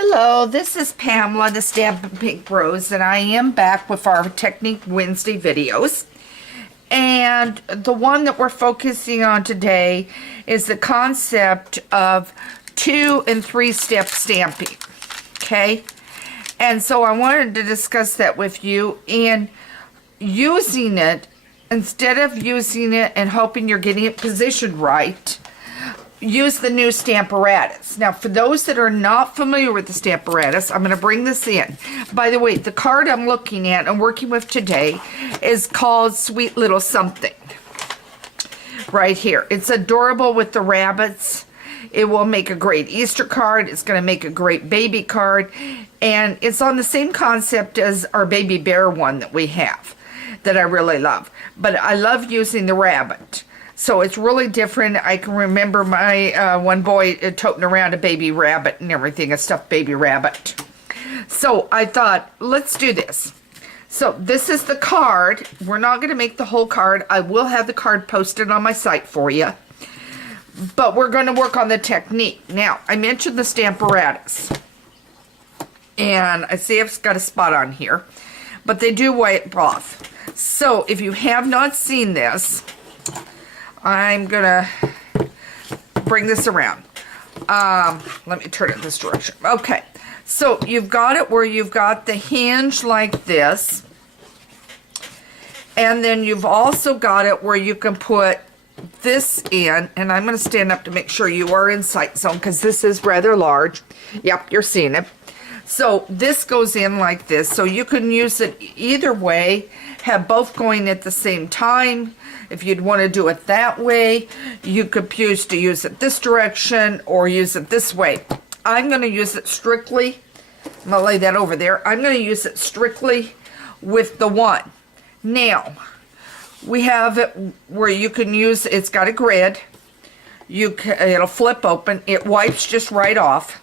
Hello, this is Pamela, the Stampin' Pink Rose, and I am back with our Technique Wednesday videos. And the one that we're focusing on today is the concept of 2- and 3-step stamping, okay? And so I wanted to discuss that with you, and using it, instead of using it and hoping you're getting it positioned right, use the new Stamparatus. Now, for those that are not familiar with the Stamparatus, I'm going to bring this in. By the way, the card I'm looking at and working with today is called Sweet Little Something. Right here. It's adorable with the rabbits. It will make a great Easter card. It's going to make a great baby card. And it's on the same concept as our baby bear one that we have, that I really love. But I love using the rabbit. So it's really different. I can remember my one boy toting around a baby rabbit and everything, a stuffed baby rabbit. So I thought, let's do this. So this is the card. We're not going to make the whole card. I will have the card posted on my site for you. But we're going to work on the technique. Now, I mentioned the Stamparatus. And I see it's got a spot on here. But they do wipe off. So if you have not seen this, I'm gonna bring this around. Let me turn it this direction. Okay, so you've got it where you've got the hinge like this, and then you've also got it where you can put this in, and I'm gonna stand up to make sure you are in sight zone because this is rather large. Yep, you're seeing it. So this goes in like this, so you can use it either way, have both going at the same time. If you'd want to do it that way, you could choose to use it this direction or use it this way. I'm going to use it strictly, I'm going to lay that over there. I'm going to use it strictly with the one. Now, we have it where you can use, it's got a grid. It'll flip open. It wipes just right off.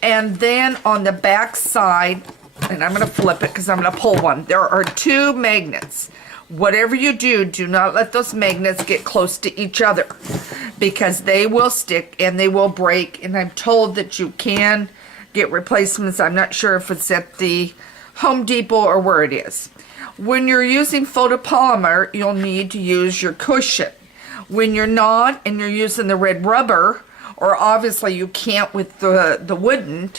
And then on the back side, and I'm going to flip it because I'm going to pull one. There are 2 magnets. Whatever you do, do not let those magnets get close to each other because they will stick and they will break. And I'm told that you can get replacements. I'm not sure if it's at the Home Depot or where it is. When you're using photopolymer, you'll need to use your cushion. When you're not and you're using the red rubber, or obviously you can't with the wooden,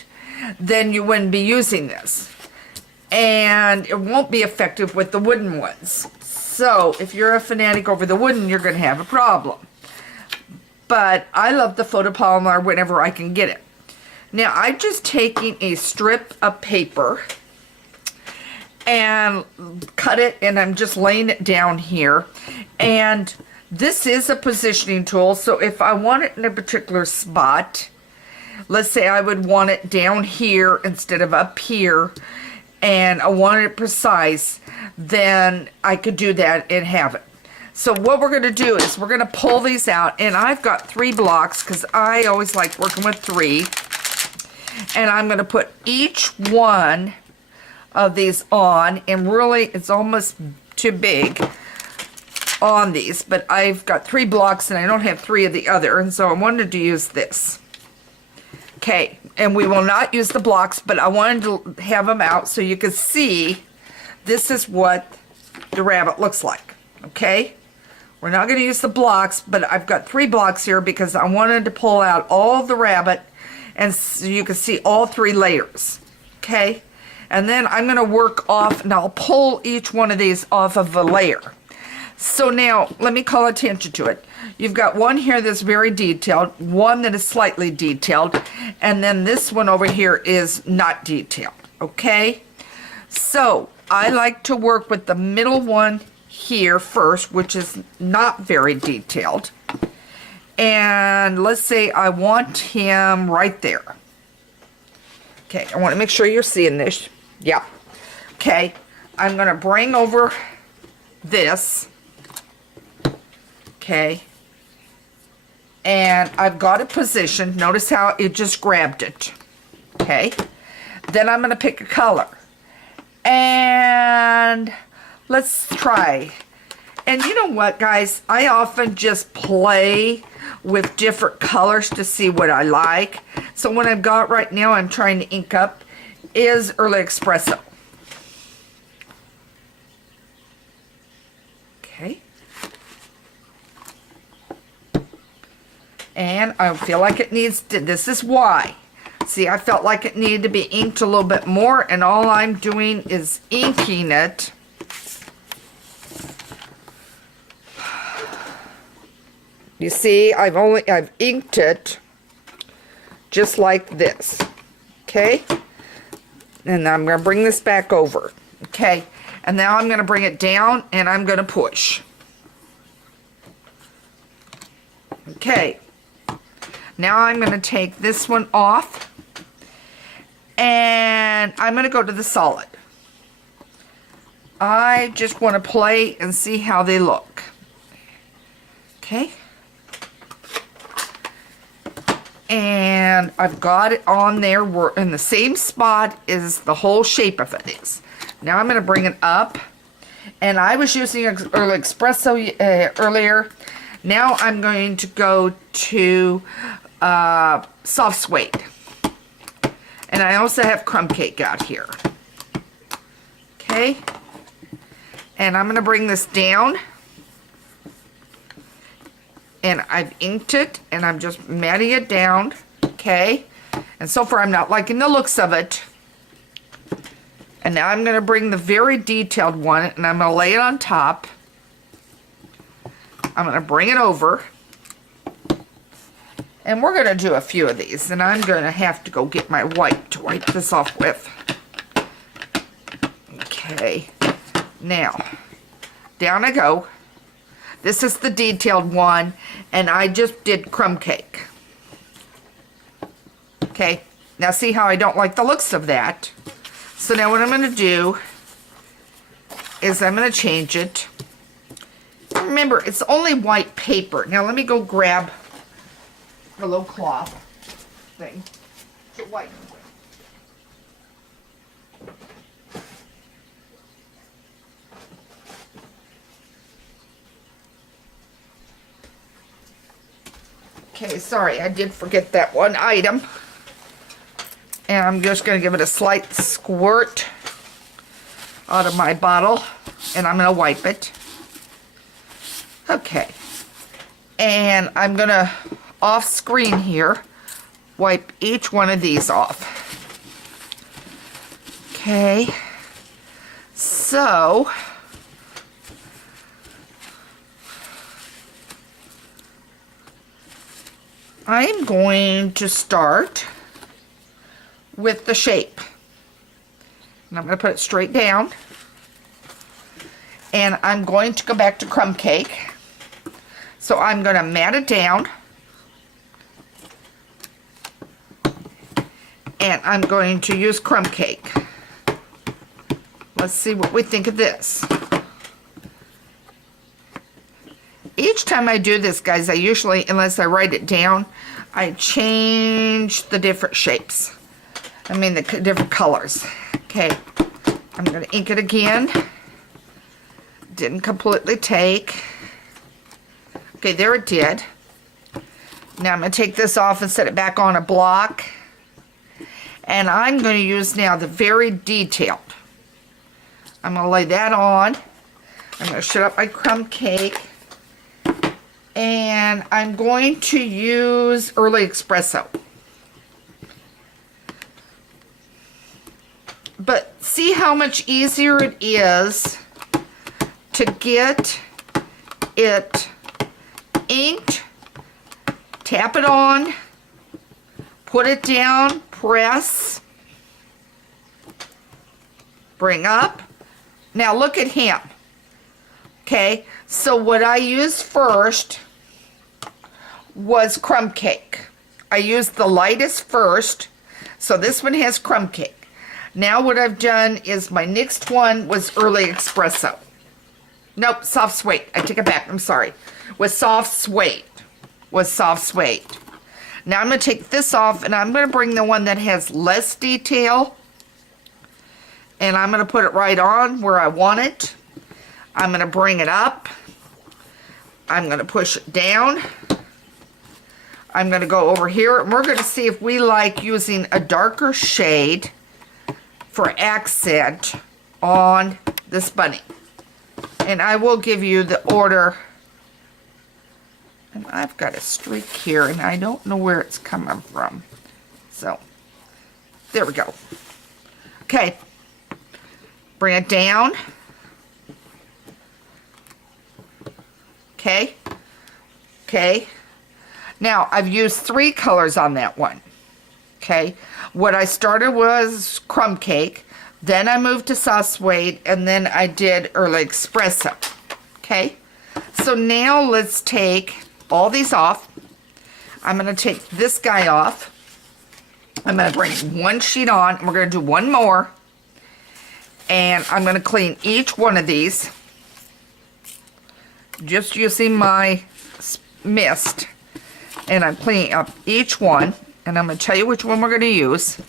then you wouldn't be using this. And it won't be effective with the wooden ones. So if you're a fanatic over the wooden, you're going to have a problem. But I love the photopolymer whenever I can get it. Now I'm just taking a strip of paper and cut it, and I'm just laying it down here. And this is a positioning tool, so if I want it in a particular spot, let's say I would want it down here instead of up here, and I wanted it precise, then I could do that and have it. So what we're going to do is we're going to pull these out, and I've got 3 blocks because I always like working with 3. And I'm going to put each one of these on, and really it's almost too big on these, but I've got 3 blocks and I don't have 3 of the other, and so I wanted to use this. Okay, and we will not use the blocks, but I wanted to have them out so you can see this is what the rabbit looks like. Okay, we're not going to use the blocks, but I've got 3 blocks here because I wanted to pull out all the rabbit and so you can see all 3 layers. Okay, and then I'm going to work off, and I'll pull each one of these off of a layer. So now, let me call attention to it. You've got one here that's very detailed, one that is slightly detailed, and then this one over here is not detailed, okay? So, I like to work with the middle one here first, which is not very detailed. And let's say I want him right there. Okay, I want to make sure you're seeing this. Yeah. Okay, I'm going to bring over this. Okay, and I've got it positioned. Notice how it just grabbed it. Okay, then I'm going to pick a color, and let's try. And you know what, guys, I often just play with different colors to see what I like. So what I've got right now I'm trying to ink up is Early Espresso. Okay. And I feel like it needs to, this is why. See, I felt like it needed to be inked a little bit more, and all I'm doing is inking it. You see, I've inked it just like this. Okay? And I'm going to bring this back over. Okay? And now I'm going to bring it down and I'm going to push. Okay. Now I'm going to take this one off and I'm going to go to the solid. I just want to play and see how they look. Okay. And I've got it on there. We're in the same spot as the whole shape of it is. Now I'm going to bring it up. And I was using Early Espresso earlier. Now I'm going to go to Soft Suede. And I also have Crumb Cake out here. Okay. And I'm going to bring this down. And I've inked it, and I'm just matting it down, okay? And so far, I'm not liking the looks of it. And now I'm going to bring the very detailed one, and I'm going to lay it on top. I'm going to bring it over. And we're going to do a few of these, and I'm going to have to go get my wipe to wipe this off with. Okay. Now, down I go. This is the detailed one, and I just did Crumb Cake. Okay, now see how I don't like the looks of that. So now what I'm going to do is I'm going to change it. Remember, it's only white paper. Now let me go grab a little cloth thing to wipe with. Okay, sorry, I did forget that one item. And I'm just going to give it a slight squirt out of my bottle. And I'm going to wipe it. Okay. And I'm going to, off screen here, wipe each one of these off. Okay. So I'm going to start with the shape. And I'm going to put it straight down. And I'm going to go back to Crumb Cake. So I'm going to mat it down. And I'm going to use Crumb Cake. Let's see what we think of this. Each time I do this, guys, I usually, unless I write it down, I change the different shapes. I mean, the different colors. Okay, I'm going to ink it again. Didn't completely take. Okay, there it did. Now I'm going to take this off and set it back on a block. And I'm going to use now the very detailed. I'm going to lay that on. I'm going to shut up my Crumb Cake. And I'm going to use Early Espresso. But see how much easier it is to get it inked, tap it on, put it down, press, bring up. Now look at him. Okay, so what I used first was Crumb Cake. I used the lightest first, so this one has Crumb Cake. Now what I've done is my next one was Early Espresso. Nope, Soft Suede. I take it back, I'm sorry. Was Soft Suede. Was Soft Suede. Now I'm going to take this off and I'm going to bring the one that has less detail. And I'm going to put it right on where I want it. I'm going to bring it up. I'm going to push it down. I'm going to go over here and we're going to see if we like using a darker shade for accent on this bunny. And I will give you the order. And I've got a streak here and I don't know where it's coming from. So, there we go. Okay. Bring it down. Okay. Okay. Now, I've used 3 colors on that one. Okay. What I started was crumb cake. Then I moved to soft suede. And then I did early espresso. Okay. So now let's take all these off. I'm going to take this guy off. I'm going to bring one sheet on. And we're going to do one more. And I'm going to clean each one of these. Just using my mist. And I'm cleaning up each one. And I'm going to tell you which one we're going to use.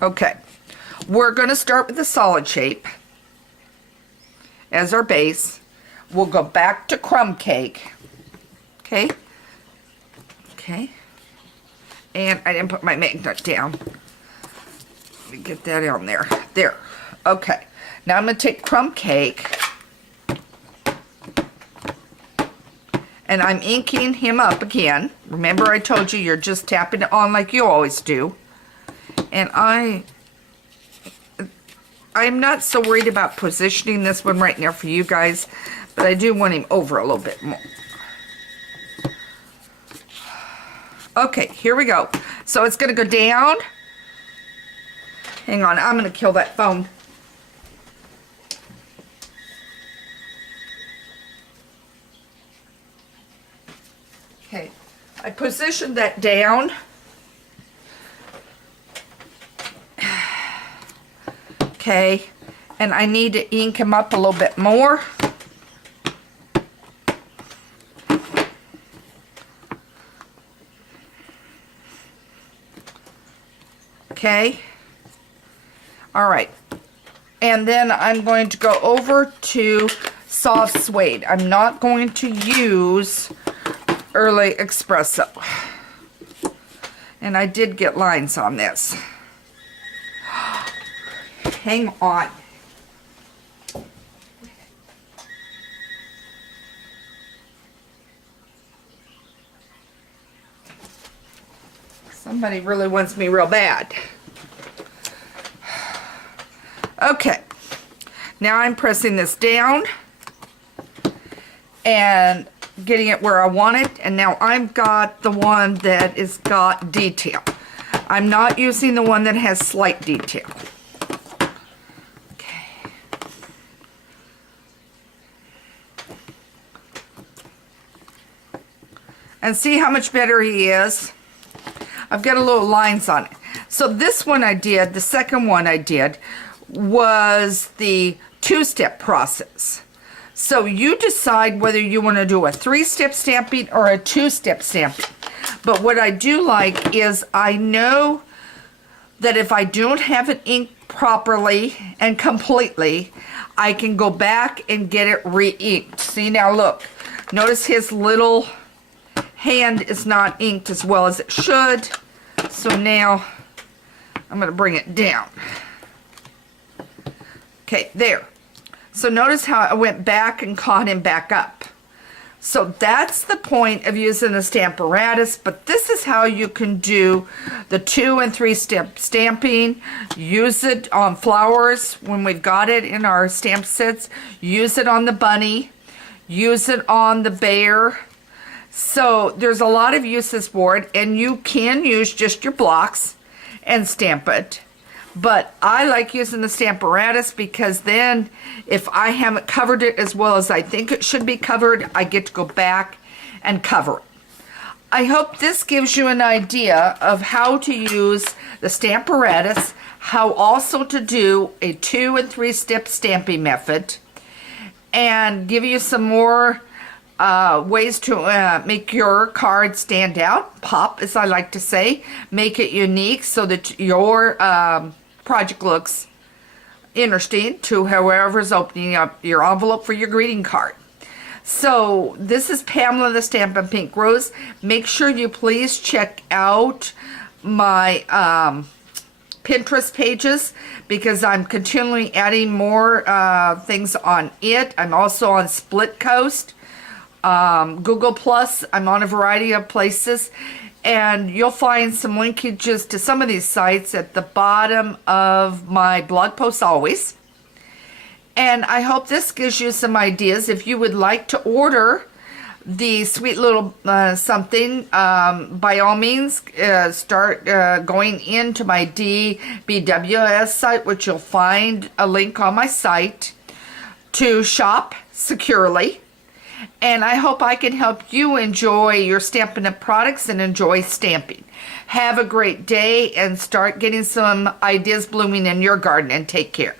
Okay. We're going to start with the solid shape as our base. We'll go back to crumb cake. Okay. Okay. And I didn't put my magnet down. Let me get that on there. There. Okay. Now I'm going to take crumb cake. And I'm inking him up again. Remember I told you you're just tapping it on like you always do. And I'm not so worried about positioning this one right now for you guys. But I do want him over a little bit more. Okay, here we go. So it's going to go down. Hang on, I'm going to kill that phone. Okay, I positioned that down. Okay, and I need to ink him up a little bit more. Okay, all right, and then I'm going to go over to soft suede. I'm not going to use early espresso, and I did get lines on this. Hang on. Somebody really wants me real bad. Okay. Now I'm pressing this down and getting it where I want it. And now I've got the one that is got detail. I'm not using the one that has slight detail. Okay. And see how much better he is? I've got a little lines on it. So this one I did, the second one I did, was the 2-step process. So you decide whether you want to do a 3-step stamping or a 2-step stamping. But what I do like is I know that if I don't have it inked properly and completely, I can go back and get it re-inked. See, now look, notice his little hand is not inked as well as it should. So now I'm going to bring it down. Okay, there. So notice how I went back and caught him back up. So that's the point of using the Stamparatus, but this is how you can do the 2- and 3-step stamping. Use it on flowers when we've got it in our stamp sets. Use it on the bunny. Use it on the bear. So there's a lot of uses for it, and you can use just your blocks and stamp it. But I like using the Stamparatus because then if I haven't covered it as well as I think it should be covered, I get to go back and cover it. I hope this gives you an idea of how to use the Stamparatus, how also to do a 2- and 3-step stamping method, and give you some more ways to make your card stand out, pop as I like to say, make it unique so that your project looks interesting to whoever's opening up your envelope for your greeting card. So this is Pamela the Stampin' Pink Rose. Make sure you please check out my Pinterest pages because I'm continually adding more things on it. I'm also on Split Coast, Google Plus. I'm on a variety of places, and you'll find some linkages to some of these sites at the bottom of my blog posts always. And I hope this gives you some ideas. If you would like to order the sweet little something, by all means, start going into my DBWS site, which you'll find a link on my site to shop securely. And I hope I can help you enjoy your Stampin' Up! Products and enjoy stamping. Have a great day and start getting some ideas blooming in your garden, and take care.